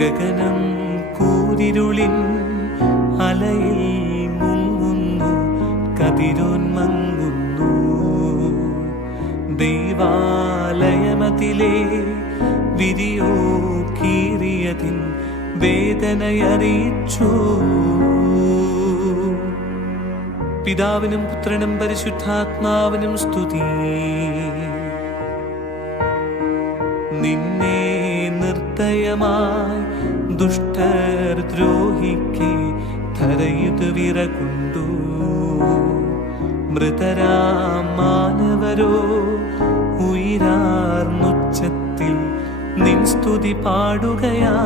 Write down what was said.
ഗഗനം കൂരിരുളിൻ അലയിൽ മുങ്ങുന്നു, കതിരോന്മങ്ങുന്നു. ദൈവാലയമതിലെ വിരിയോ കീറിയതിൻ വേദനയറിയിച്ചു. പിതാവിനും പുത്രനും പരിശുദ്ധാത്മാവിനും സ്തുതി. നിന്നെ നിർദ്ദയമായി ദുഷ്ടർ ദ്രോഹിക്കെ ധരയുത് വിറകൊണ്ടു. മൃതരാം മാനവരോ ഉയരാർന്നുച്ചത്തിൽ നിൻ സ്തുതി പാടുകയാ.